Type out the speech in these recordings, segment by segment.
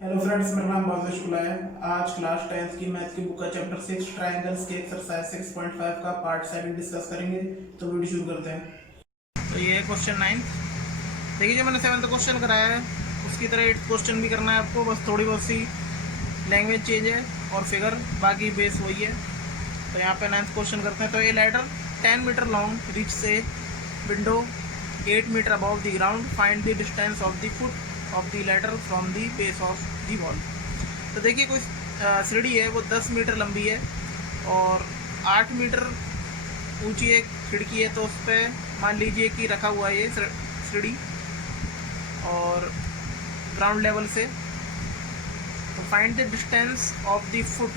Hello friends, मेरा नाम बाजिश शुक्ला है। आज क्लास 10th की मैथ की बुक का चैप्टर 6 ट्रायंगल्स के एक्सरसाइज 6.5 का पार्ट 7 डिस्कस करेंगे। तो वीडियो शुरू करते हैं। तो ये है क्वेश्चन 9। देखिए, जो मैंने 7th क्वेश्चन कराया है उसकी तरह 8th क्वेश्चन भी करना है आपको, बस थोड़ी बहुत सी लैंग्वेज चेंज है और फिगर, बाकी बेस वही है। तो यहाँ पे 9th क्वेश्चन करते हैं। तो a ladder 10 metre long reach से window 8 metre above the ground, find the distance of the foot of the ladder from the base of the wall. तो देखिए, कोई सीढ़ी है वो 10 मीटर लंबी है और 8 मीटर ऊंची एक खिड़की है। तो उस पर मान लीजिए कि रखा हुआ है ये सीढ़ी और ग्राउंड लेवल से। तो find the distance of the foot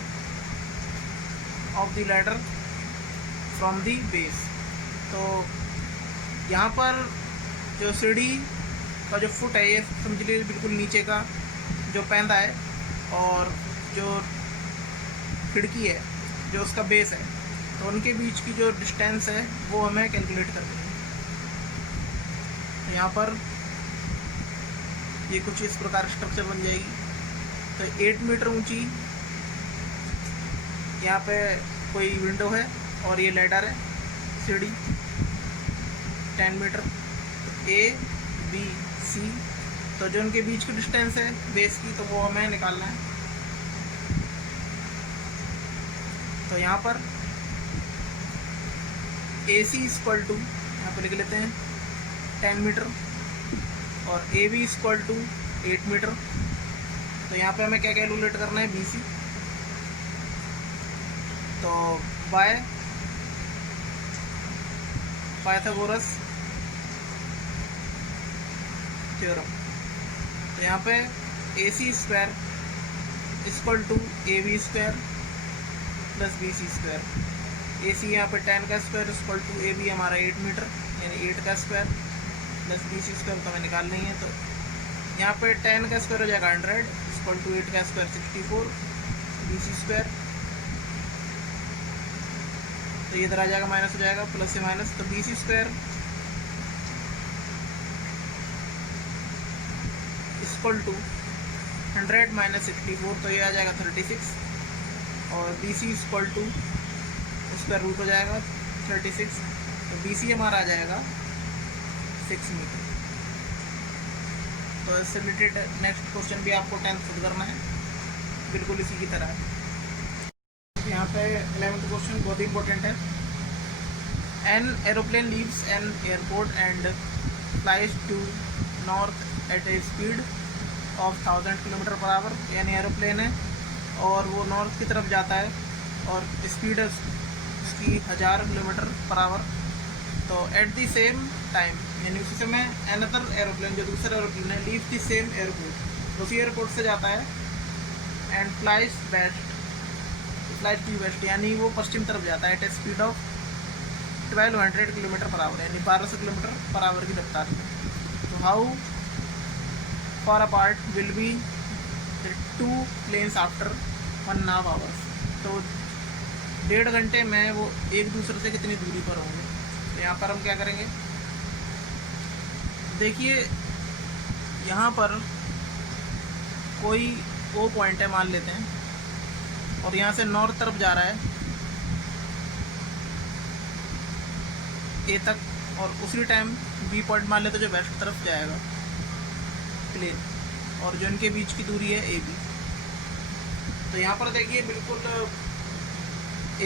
of the ladder from the base. तो यहाँ पर जो सीढ़ी का जो फुट है ये समझ लीजिए बिल्कुल नीचे का जो पैंदा है, और जो खिड़की है जो उसका बेस है, तो उनके बीच की जो डिस्टेंस है वो हमें कैलकुलेट करनी है। तो यहाँ पर ये कुछ इस प्रकार स्ट्रक्चर बन जाएगी। तो 8 मीटर ऊंची यहाँ पे कोई विंडो है और ये लैडर है, सीढ़ी 10 मीटर, ए बी सी। तो जो उनके बीच की डिस्टेंस है बेस की, तो वो हमें निकालना है। तो यहाँ पर ए सी इक्वल टू, यहाँ पर लिख लेते हैं 10 मीटर, और A B equal to 8 metre. तो यहाँ पे हमें क्या कैलकुलेट करना है, बी सी। तो बाय पाइथागोरस थ्योरम, तो यहाँ पे A C square equal to A B square plus B C square. A C यहाँ पे 10 का square equal to A B हमारा 8 मीटर यानी 8 का square plus B C square, तो हमें निकालनी है। तो यहाँ पे 10 का स्क्वायर हो जाएगा 100 इक्वल टू 8 का स्क्वायर 64 बी सी स्क्वायर। तो ये इधर आ जाएगा, माइनस हो जाएगा, प्लस से माइनस। तो B C square equal to 100 minus 64, तो ये आ जाएगा 36, और B C equal to square root हो जाएगा 36। तो बी सी हमारा आ जाएगा 6 मीटर। तो इससे रिलेटेड नेक्स्ट क्वेश्चन भी आपको 10th खुद करना है, बिल्कुल इसी की तरह है। यहाँ पे 11th क्वेश्चन बहुत ही इंपॉर्टेंट है। An aeroplane leaves an airport and flies to north at a speed of 1000 kilometre per hour. यानी एरोप्लेन है और वो नॉर्थ की तरफ जाता है और स्पीड है उसकी 1000 किलोमीटर पर आवर। तो एट द सेम टाइम, यानी उसी समय अनदर एरोप्लेन, जो दूसरा एरोप्लेन है, लीव द सेम एयरपोर्ट, उसी एयरपोर्ट से जाता है, and flies west, flies to west, यानी वो पश्चिम तरफ जाता है, at a speed of 1200 kilometre per hour, यानी 1200 किलोमीटर पर आवर की रफ्तार में। तो how far apart will be the two planes after 1.5 hours। तो 1.5 घंटे में वो एक दूसरे से कितनी दूरी पर होंगे। तो यहाँ पर हम क्या करेंगे, देखिए यहाँ पर कोई वो पॉइंट है मान लेते हैं, और यहाँ से नॉर्थ तरफ जा रहा है ए तक, और उसी टाइम बी पॉइंट मान लेते जो वेस्ट तरफ जाएगा प्लेन, और जो इनके बीच की दूरी है ए बी। तो यहाँ पर देखिए बिल्कुल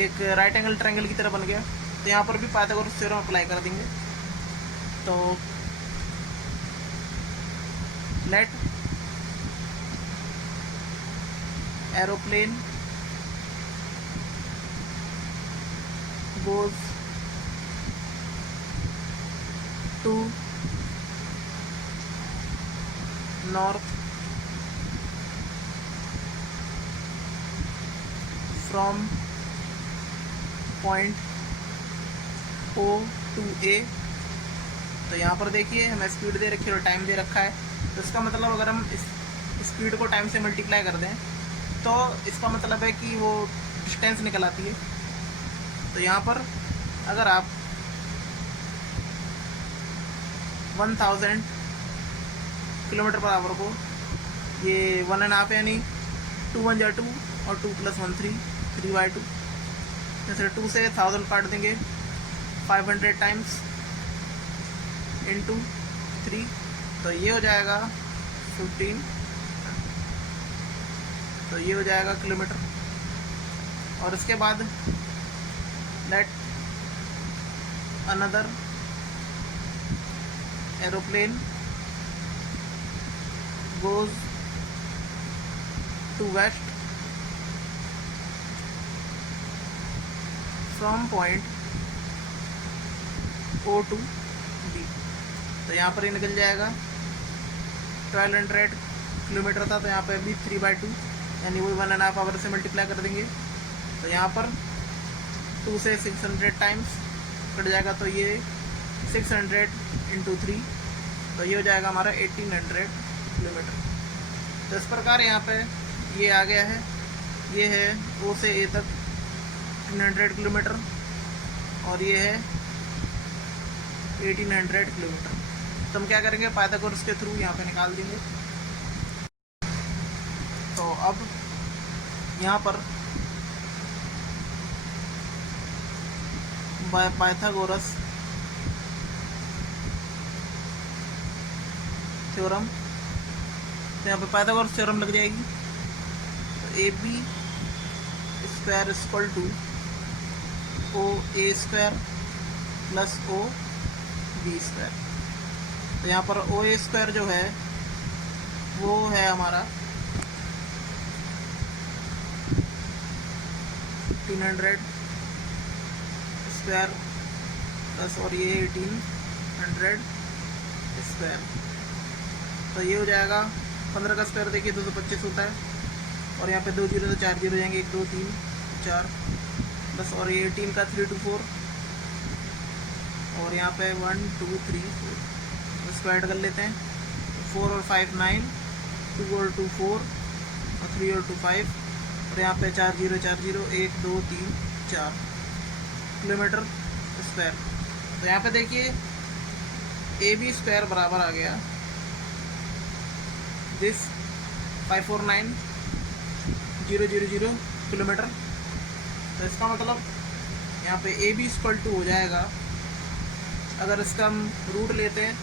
एक राइट एंगल ट्रायंगल की तरह बन गया। तो यहाँ पर भी पाइथागोरस थ्योरम अप्लाई कर देंगे। तो let aeroplane goes to north from point O to A। तो यहाँ पर देखिए हमें स्पीड दे रखी है और टाइम दे रखा है। तो इसका मतलब अगर हम इस स्पीड को टाइम से मल्टीप्लाई कर दें तो इसका मतलब है कि वो डिस्टेंस निकल आती है। तो यहाँ पर अगर आप 1000 किलोमीटर पर आवर को ये 1.5 यानी 2 1 जा 2 और 2 + 1 3, 3/2। जैसे 2 से 1000 काट देंगे 500 टाइम्स इंटू 3, तो ये हो जाएगा 15, तो ये हो जाएगा किलोमीटर। और इसके बाद let another aeroplane goes to west from point O to B, तो यहाँ पर ही निकल जाएगा 1200 किलोमीटर था, तो यहाँ पर भी 3/2 यानी वही 1.5 आवर से मल्टीप्लाई कर देंगे, तो यहाँ पर 2 से 600 टाइम्स कट जाएगा, तो ये 600 इंटू 3, तो ये हो जाएगा हमारा 1800 किलोमीटर। तो इस प्रकार यहाँ पे ये आ गया है, ये है O से A तक 1800 किलोमीटर और ये है 1800 किलोमीटर। तो हम क्या करेंगे, पाइथागोरस के थ्रू यहाँ पे निकाल देंगे। तो अब यहाँ पर बाय पाइथागोरस थ्योरम, तो यहाँ पे पाइथागोरस थ्योरम लग जाएगी। तो AB square equal to OA square plus OB square. तो यहाँ पर OA स्क्वायर जो है वो है हमारा 1500 स्क्वायर प्लस और ये 1800 स्क्वायर, तो ये हो जाएगा 15 का स्क्वायर देखिए 225 होता है, और यहाँ पे 2 जीरो तो 4 जीरो जाएंगे, 1 2 3 4 बस, और ये 18 का 3 2 4 और यहाँ पे 1 2 3 4 स्क्वायर कर लेते हैं, 4 और 5 9, 2 और 2 4 और 3 और 2 5, और यहाँ पे 4 0 4 0 1 2 3 4 किलोमीटर स्क्वायर। तो यहाँ पे देखिए AB स्क्वायर बराबर आ गया दिस 549,000 किलोमीटर। तो इसका मतलब यहाँ पे AB इक्वल टू हो जाएगा, अगर इसका हम रूट लेते हैं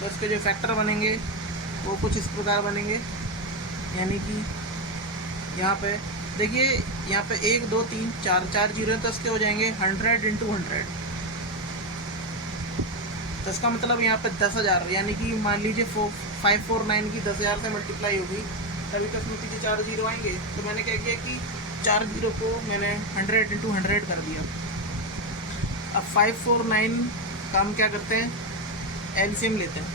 तो इसके जो फैक्टर बनेंगे वो कुछ इस प्रकार बनेंगे, यानी कि यहाँ पे देखिए यहाँ पे 1 2 3 4 4 जीरो तो इसके हो जाएंगे 100 इंटू 100, तो इसका मतलब यहाँ पे 10,000, यानी कि मान लीजिए 549 की 10,000 से मल्टीप्लाई होगी तभी तो इसमें पीछे 4 जीरो आएंगे। तो मैंने क्या किया कि 4 जीरो को मैंने 100 इंटू 100 कर दिया। अब 549 का हम क्या करते हैं, एलसीएम लेते हैं।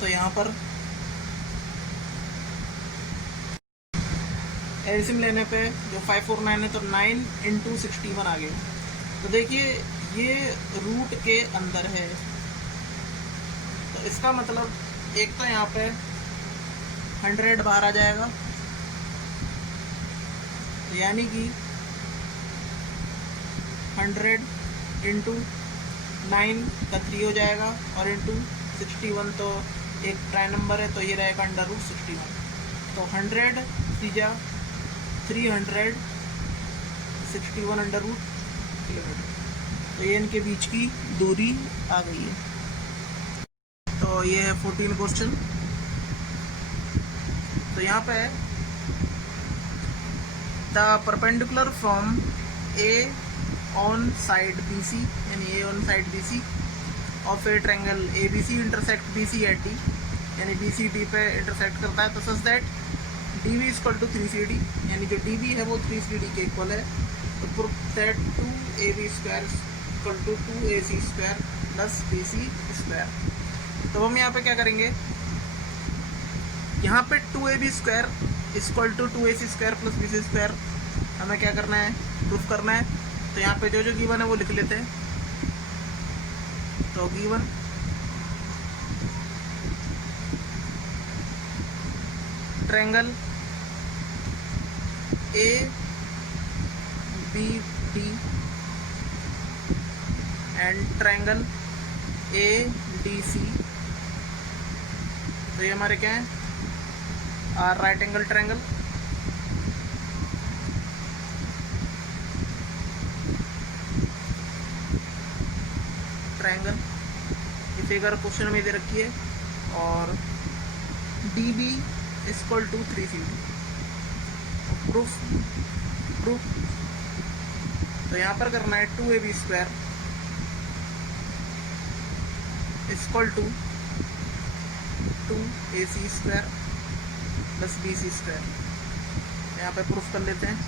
तो यहाँ पर एलसीएम लेने पे जो 549 है तो 9 इंटू 61 आ गया। तो देखिए ये रूट के अंदर है, तो इसका मतलब एक तो यहाँ पे 100 बाहर आ जाएगा, यानी कि 100 इंटू 9 का 3 हो जाएगा, और इंटू 61 तो एक प्राइम नंबर है तो ये रहेगा √61। तो 100 सीजा 300 61 अंडर रूट किलोमीटर, तो ये इनके बीच की दूरी आ गई है। तो ये है 14 क्वेश्चन। तो यहाँ पे the perpendicular from A on side BC, यानी A on side BC of a triangle ABC intersect BC at D, यानी BC D पे इंटरसेक्ट करता है, तो such that DB equal to 3CD, यानी जो DB है वो 3CD के इक्वल है। तो proof that 2AB square equal to 2AC square plus BC square. तो हम यहाँ पे क्या करेंगे, यहाँ पे 2AB square equal to 2AC square plus BC square हमें क्या करना है, प्रूफ करना है। तो यहाँ पे जो जो गिवन है वो लिख लेते हैं। तो given triangle ABD and triangle ADC तो ये हमारे क्या है, are right angle triangle. Triangle ये फिगर क्वेश्चन में दे रखी है, और D B equal to 3CD। Proof proof तो यहाँ पर करना है 2AB² equal to 2AC² plus BC²। यहाँ पे प्रूफ कर लेते हैं।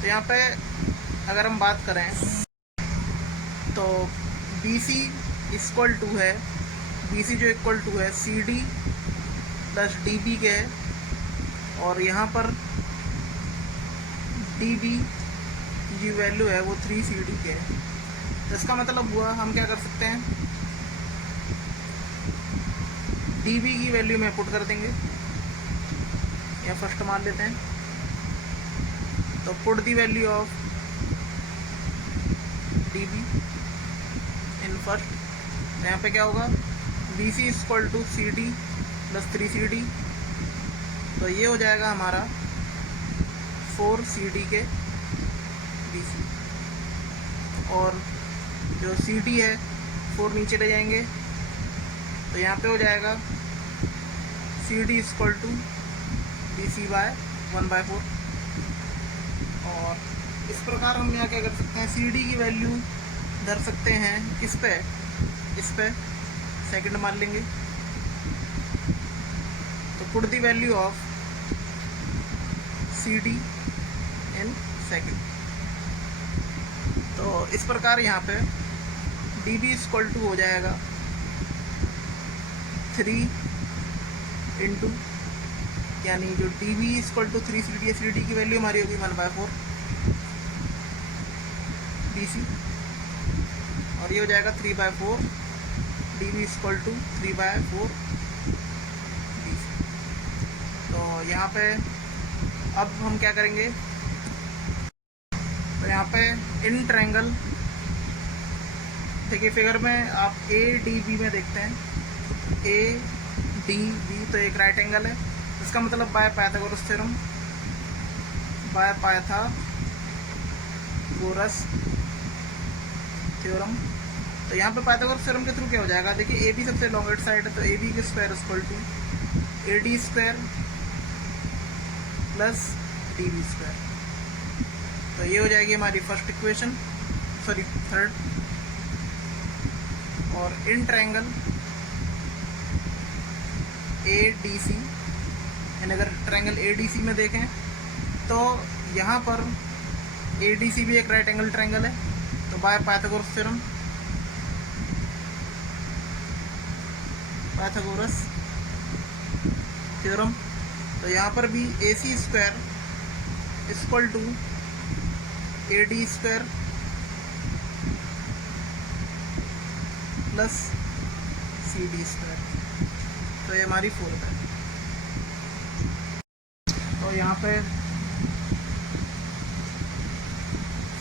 तो यहाँ पे अगर हम बात करें तो BC इक्वल टू है, BC जो इक्वल टू है CD प्लस DB के है, और यहाँ पर DB की जो वैल्यू है वो 3CD के है। तो इसका मतलब हुआ हम क्या कर सकते हैं, DB की वैल्यू में पुट कर देंगे, या फर्स्ट मान लेते हैं। तो put the value of DB in first. तो यहाँ पे क्या होगा, BC equal to CD plus 3CD। तो ये हो जाएगा हमारा 4CD के BC, और जो CD है 4 नीचे ले जाएंगे, तो यहाँ पे हो जाएगा CD equal to BC by 1/4। और इस प्रकार हम यहाँ क्या कर सकते हैं, CD की वैल्यू धर सकते हैं किस पे, इस पे सेकंड मान लेंगे। तो put the value of CD in second. तो इस प्रकार यहाँ पे DB इक्वल टू हो जाएगा 3 इंटू, यानी जो DB इक्वल टू 3CD है, CD की वैल्यू हमारी होगी 1/4 BC, और ये हो जाएगा 3/4 DB इक्वल टू 3/4 BC। तो यहाँ पे अब हम क्या करेंगे, तो यहाँ पे इन ट्रायंगल, देखिए फिगर में आप ADB में देखते हैं, ADB तो एक राइट एंगल है, इसका मतलब by Pythagoras theorem, by Pythagoras theorem. तो यहाँ पे पाइथागोरस थ्योरम के थ्रू क्या हो जाएगा, देखिए AB सबसे लॉन्गेस्ट साइड है, तो AB के square equal to AD² plus DB²। तो ये हो जाएगी हमारी फर्स्ट इक्वेशन, सॉरी थर्ड। और इन ट्रायंगल ADC, यानी अगर ट्रायंगल ADC में देखें तो यहाँ पर ADC भी एक राइट एंगल ट्रायंगल है, तो by Pythagoras theorem, Pythagoras theorem. तो यहाँ पर भी AC² equal to AD² plus CD²। तो ये हमारी फोर्थ है। तो यहाँ पे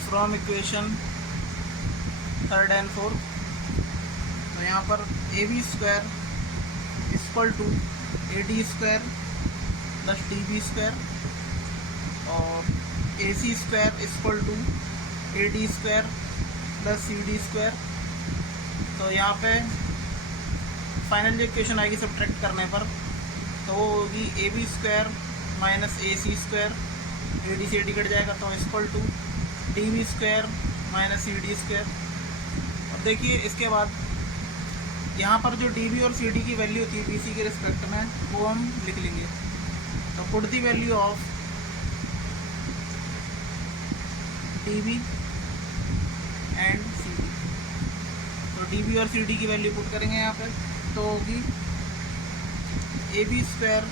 from equation third and fourth, तो यहाँ पर AB² equal to AD² plus DB² और AC² equal to AD² plus CD²। तो यहाँ पे फाइनल जो इक्वेशन आएगी सब्ट्रैक्ट करने पर, तो वो होगी AB² माइनस AC², AD से AD कट जाएगा, तो equal to DB² minus CD²। अब देखिए इसके बाद यहाँ पर जो DB और CD की वैल्यू थी BC के रिस्पेक्ट में, वो हम लिख लेंगे। तो put the value of DB and CD। तो DB और CD की वैल्यू पुट करेंगे यहाँ पे, तो होगी AB²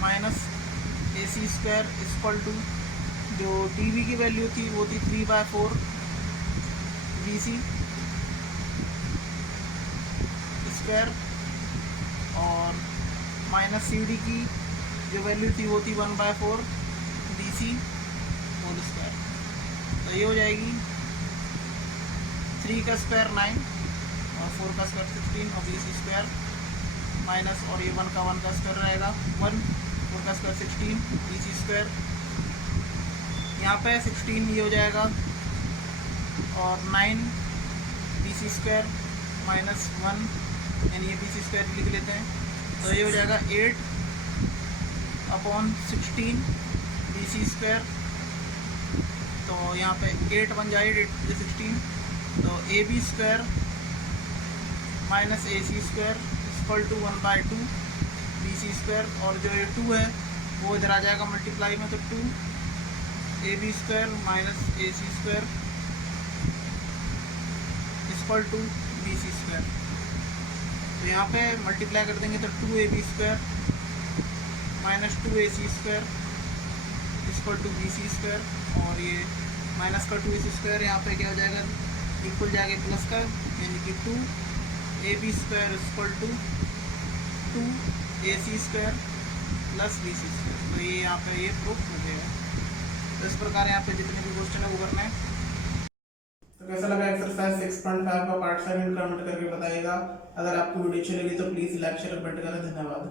minus AC² equal to, जो DB की वैल्यू थी वो थी 3/4 BC स्क्वायर, और माइनस CD की जो वैल्यू थी वो थी 1/4 BC होल स्क्वायर। तो ये हो जाएगी 3 का स्क्वायर 9 और 4 का स्क्वायर 16 और BC² माइनस और ये 1 का स्क्वायर रहेगा 1 का स्क्वायर 16 BC स्क्वायर। यहाँ पे 16 ये हो जाएगा और 9 BC स्क्वायर माइनस 1 यानी ये BC स्क्वायर लिख लेते हैं। तो ये हो जाएगा 8/16 BC स्क्वायर। तो यहाँ पे 8 बन जाए 8 16, तो AB square minus AC square equal to 1/2 BC square. और जो ये 2 है वो इधर आ जाएगा मल्टीप्लाई में, तो 2 AB square minus AC square equal to BC square. तो यहाँ पे मल्टीप्लाई कर देंगे तो 2AB square minus 2AC square equal to BC square. और ये माइनस का 2AC स्क्वायर यहाँ पे क्या हो जाएगा, इक्वल जाएगा प्लस का, यानी कि 2AB square equal to 2AC square plus BC square. तो ये यहाँ पे ये प्रूफ हो गया। तो इस प्रकार यहाँ पे जितने भी क्वेश्चन है वो करना है। तो कैसा लगा एक्सरसाइज 6.5 का पार्ट 7 कमेंट करके बताइएगा। अगर आपको वीडियो अच्छी लगी तो प्लीज़ लाइक शेयर कमेंट करें। धन्यवाद।